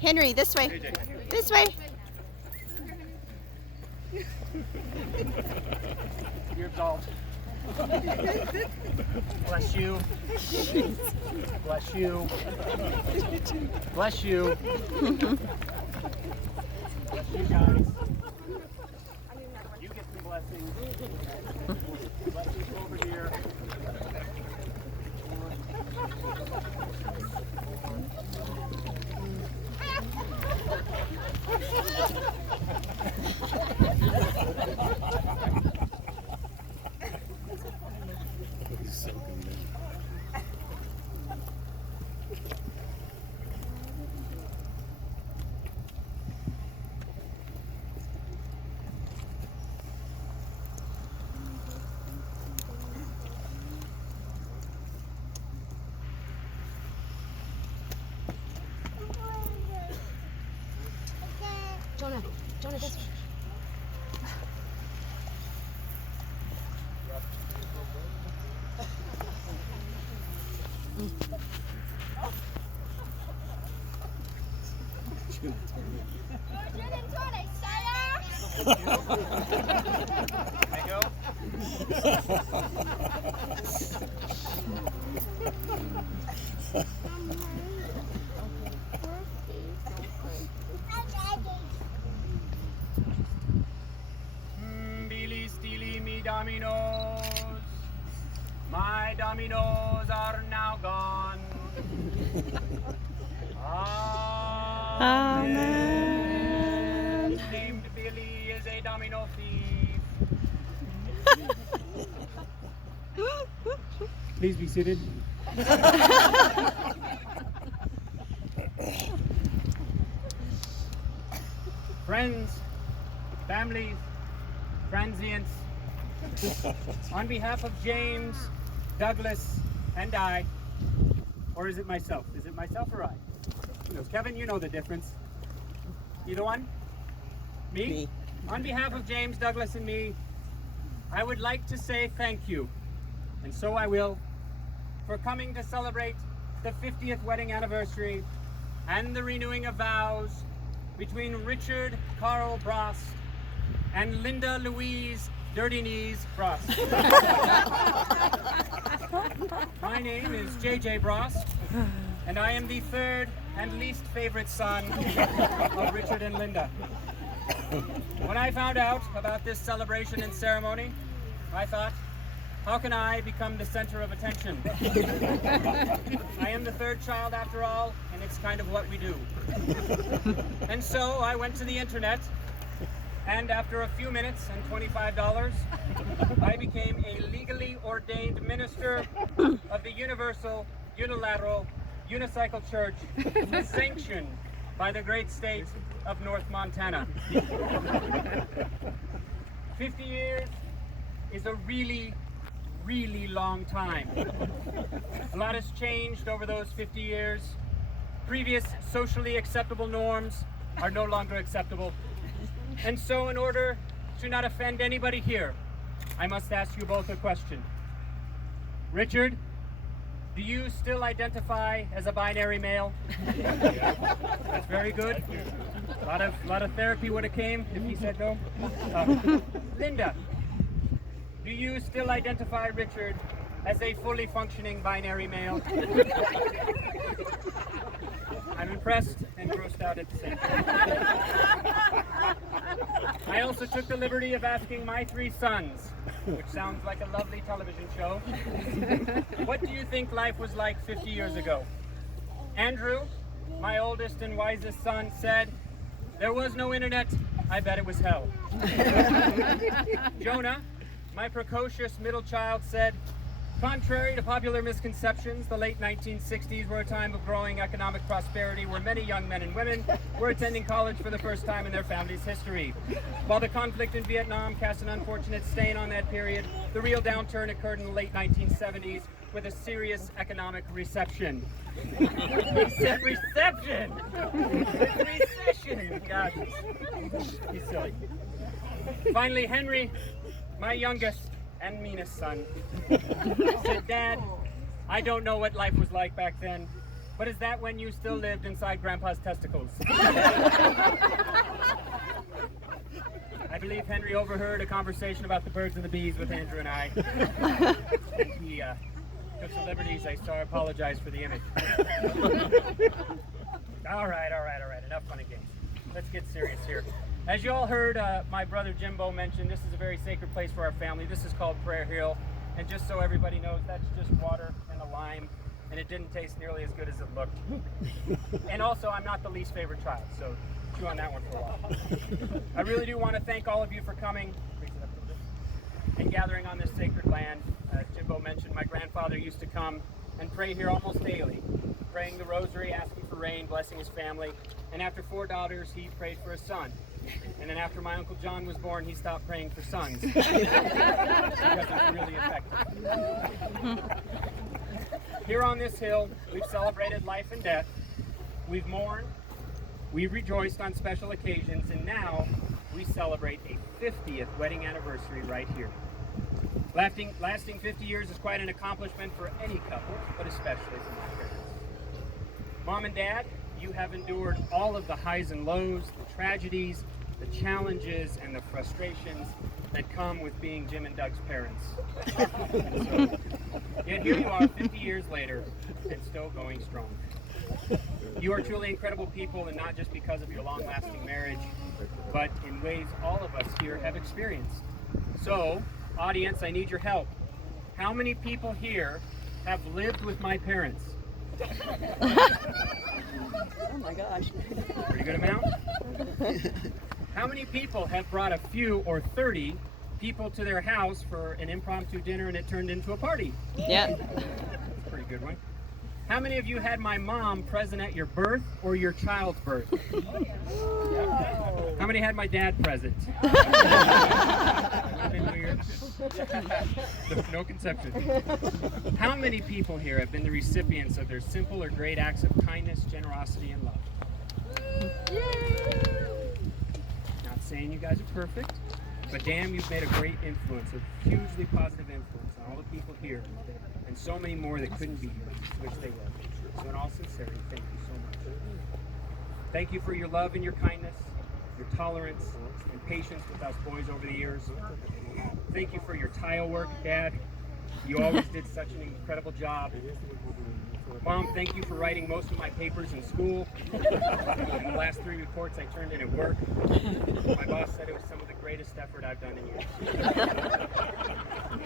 Henry, this way. This way. You're absolved. Bless you. Bless you. Bless you. Bless you guys. You get some blessings. Blessings over here. Jonah, this way. I go. Billy Steely me dominoes. My dominoes are now gone. Amen. Named Billy is a domino thief. Please be seated. Friends, families, transients, on behalf of James, Douglas, and I, or is it myself? Is it myself or I? Who knows? Kevin, you know the difference. Either one? Me? On behalf of James, Douglas, and me, I would like to say thank you, and so I will, for coming to celebrate the 50th wedding anniversary and the renewing of vows between Richard Carl Brost and Linda Louise Dirty Knees Brost. My name is JJ Brost, and I am the third and least favorite son of Richard and Linda. When I found out about this celebration and ceremony, I thought, how can I become the center of attention? I am the third child after all, and it's kind of what we do. And so I went to the internet, and after a few minutes and $25, I became a legally ordained minister of the Universal, Unilateral, Unicycle Church, sanctioned by the great state of North Montana. 50 years is a really long time. A lot has changed over those 50 years. Previous socially acceptable norms are no longer acceptable. And so in order to not offend anybody here, I must ask you both a question. Richard, do you still identify as a binary male? That's very good. A lot of therapy would have came if he said no. Linda, do you still identify Richard as a fully functioning binary male? I'm impressed and grossed out at the same time. I also took the liberty of asking my three sons, which sounds like a lovely television show, what do you think life was like 50 years ago? Andrew, my oldest and wisest son, said, there was no internet, I bet it was hell. Jonah, my precocious middle child, said, contrary to popular misconceptions, the late 1960s were a time of growing economic prosperity where many young men and women were attending college for the first time in their family's history. While the conflict in Vietnam cast an unfortunate stain on that period, the real downturn occurred in the late 1970s with a serious economic reception. He said reception! It's recession! God, he's silly. Finally, Henry, my youngest and meanest son, said, Dad, I don't know what life was like back then, but is that when you still lived inside Grandpa's testicles? I believe Henry overheard a conversation about the birds and the bees with Andrew and I. And he took some liberties. I apologize for the image. All right. Enough fun and games. Let's get serious here. As you all heard my brother Jimbo mention, this is a very sacred place for our family. This is called Prayer Hill. And just so everybody knows, that's just water and a lime. And it didn't taste nearly as good as it looked. And also, I'm not the least favorite child, so chew on that one for a while. I really do want to thank all of you for coming and gathering on this sacred land. As Jimbo mentioned, my grandfather used to come and pray here almost daily, praying the rosary, asking for rain, blessing his family. And after 4 daughters, he prayed for a son. And then after my Uncle John was born, he stopped praying for sons. Because it's really effective. Here on this hill, we've celebrated life and death. We've mourned. We've rejoiced on special occasions. And now we celebrate a 50th wedding anniversary right here. Lasting 50 years is quite an accomplishment for any couple, but especially for my parents. Mom and Dad, you have endured all of the highs and lows, the tragedies, the challenges, and the frustrations that come with being Jim and Doug's parents. So, yet here you are 50 years later and still going strong. You are truly incredible people, and not just because of your long-lasting marriage, but in ways all of us here have experienced. So, audience, I need your help. How many people here have lived with my parents? Oh my gosh. Pretty good amount. How many people have brought a few or 30 people to their house for an impromptu dinner and it turned into a party? Yeah. That's a pretty good one. How many of you had my mom present at your birth or your child's birth? How many had my dad present? That'd been weird. No conception. How many people here have been the recipients of their simple or great acts of kindness, generosity, and love? Not saying you guys are perfect, but damn, you've made a great influence, a hugely positive influence on all the people here, and so many more that couldn't be here, which they will. So in all sincerity, thank you so much. Thank you for your love and your kindness, your tolerance and patience with us boys over the years. Thank you for your tile work, Dad. You always did such an incredible job. Mom, thank you for writing most of my papers in school. And the last 3 reports I turned in at work. My boss said it was some of the greatest effort I've done in years.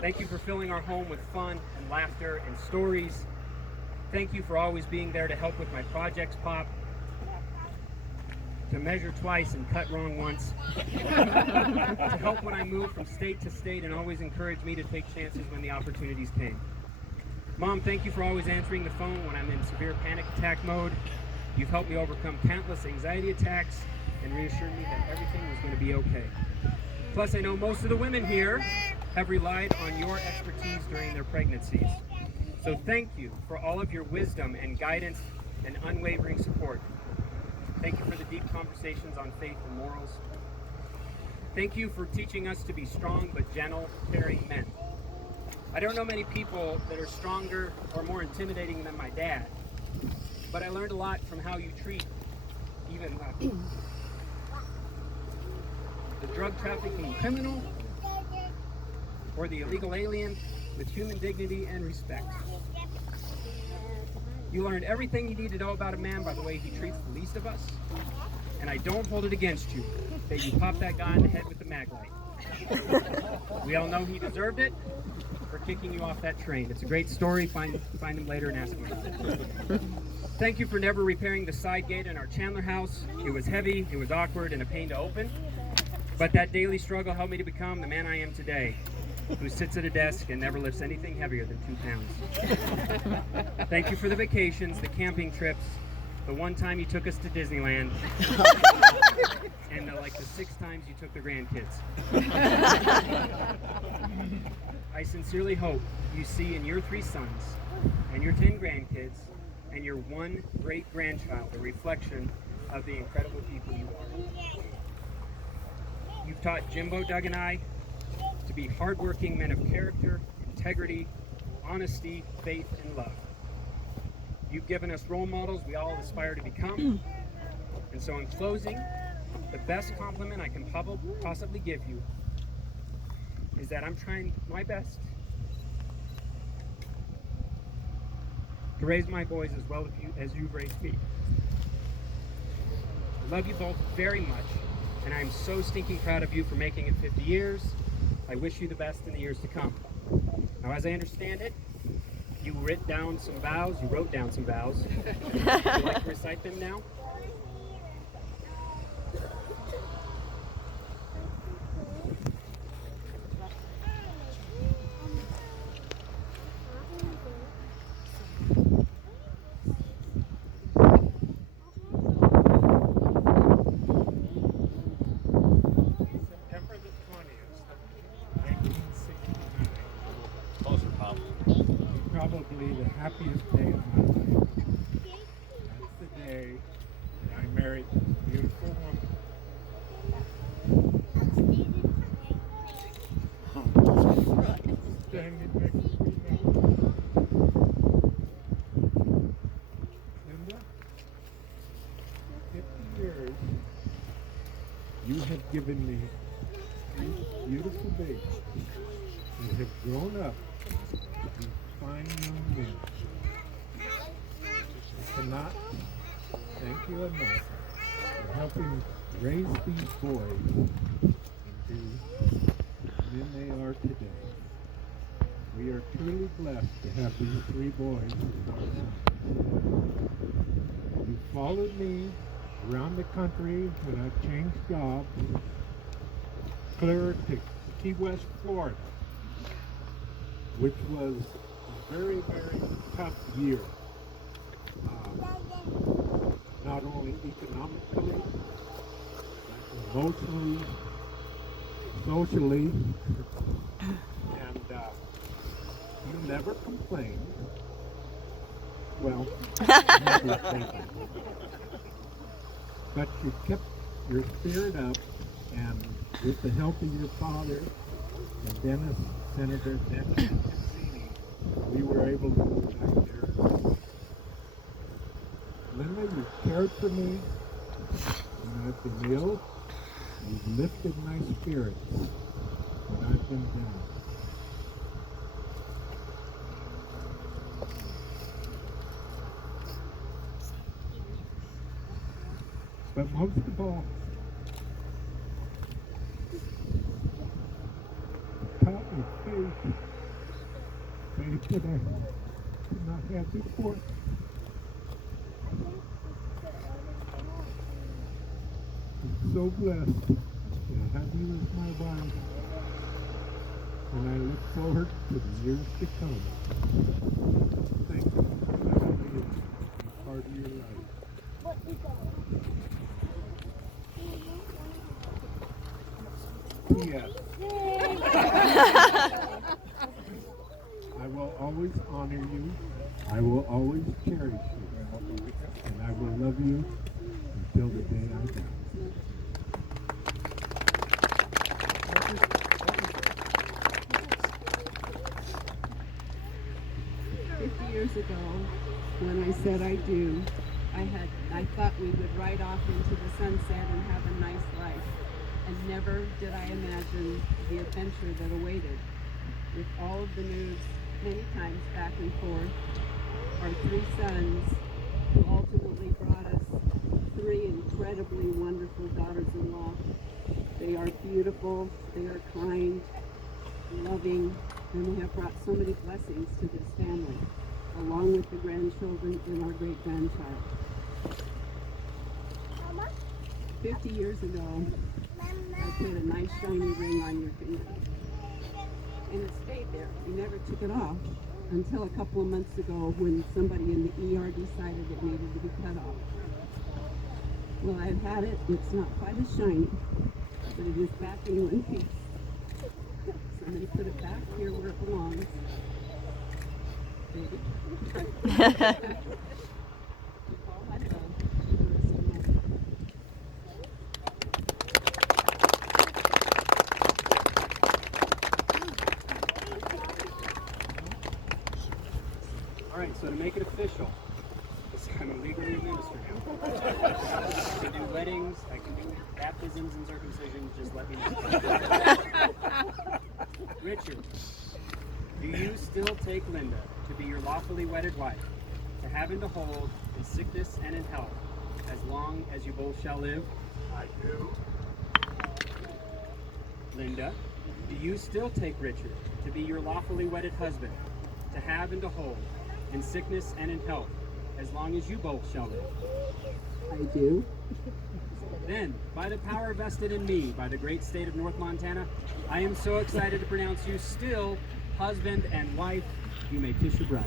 Thank you for filling our home with fun and laughter and stories. Thank you for always being there to help with my projects, Pop. To measure twice and cut wrong once. To help when I moved from state to state and always encourage me to take chances when the opportunities came. Mom, thank you for always answering the phone when I'm in severe panic attack mode. You've helped me overcome countless anxiety attacks and reassured me that everything was going to be okay. Plus, I know most of the women here have relied on your expertise during their pregnancies. So thank you for all of your wisdom and guidance and unwavering support. Thank you for the deep conversations on faith and morals. Thank you for teaching us to be strong but gentle, caring men. I don't know many people that are stronger or more intimidating than my dad, but I learned a lot from how you treat even the drug trafficking criminal or the illegal alien with human dignity and respect. You learned everything you need to know about a man by the way he treats the least of us. And I don't hold it against you that you popped that guy in the head with the mag light. We all know he deserved it for kicking you off that train. It's a great story. Find him later and ask him. Thank you for never repairing the side gate in our Chandler house. It was heavy, it was awkward, and a pain to open. But that daily struggle helped me to become the man I am today, who sits at a desk and never lifts anything heavier than 2 pounds. Thank you for the vacations, the camping trips, the one time you took us to Disneyland, and like the 6 times you took the grandkids. I sincerely hope you see in your 3 sons and your 10 grandkids and your 1 great-grandchild a reflection of the incredible people you are. You've taught Jimbo, Doug, and I to be hardworking men of character, integrity, honesty, faith, and love. You've given us role models we all aspire to become. And so in closing, the best compliment I can possibly give you is that I'm trying my best to raise my boys as well as you've raised me. I love you both very much, and I am so stinking proud of you for making it 50 years. I wish you the best in the years to come. Now, as I understand it, you wrote down some vows. Would you like to recite them now? September the 20th, 1969. Closer, Pop. Probably the happiest day of my life. That's the day that I married this beautiful woman. Standing next to me now. Linda, 50 years, you have given me 3 beautiful babies that have grown up to be fine young men. I cannot thank you enough for helping raise these boys into men they are today. We are truly blessed to have these 3 boys as our sons. You followed me around the country when I've changed jobs, clear to Key West, Florida, which was a very, very tough year. Not only economically, but emotionally, socially, and you never complained. Well, but you kept your spirit up, and with the help of your father and Dennis, Senator Dennis Cassini, we were able to go back there. Linda, you've cared for me when I've been ill. You've lifted my spirits when I've been down. But most of all, you taught me faith. Faith that I did not have before. I'm so blessed to have you as my wife, and I look forward to the years to come. Thank you for letting me be part of your life. Yes. I will always honor you. I will always cherish you. And I will love you until the day I die. Years ago, when I said I do, I thought we would ride off into the sunset and have a nice life. And never did I imagine the adventure that awaited. With all of the moves many times back and forth, our 3 sons, who ultimately brought us 3 incredibly wonderful daughters-in-law. They are beautiful, they are kind, loving, and they have brought so many blessings to this family, along with the grandchildren and our great-grandchild. 50 years ago, I put a nice shiny ring on your finger. And it stayed there. We never took it off until a couple of months ago when somebody in the ER decided it needed to be cut off. Well, I've had it. It's not quite as shiny, but it is back in one piece. So I'm going to put it back here where it belongs. Baby. All I love for the rest of my life. All right, so to make it official, I'm legally a minister now. I can do weddings, I can do baptisms and circumcisions, just let me know. Richard, do you still take Linda to be your lawfully wedded wife, to have and to hold in sickness and in health, as long as you both shall live? I do. Linda, do you still take Richard to be your lawfully wedded husband, to have and to hold in sickness and in health, as long as you both shall live? I do. Then, by the power vested in me by the great state of North Montana, I am so excited to pronounce you still husband and wife. You may kiss your bride.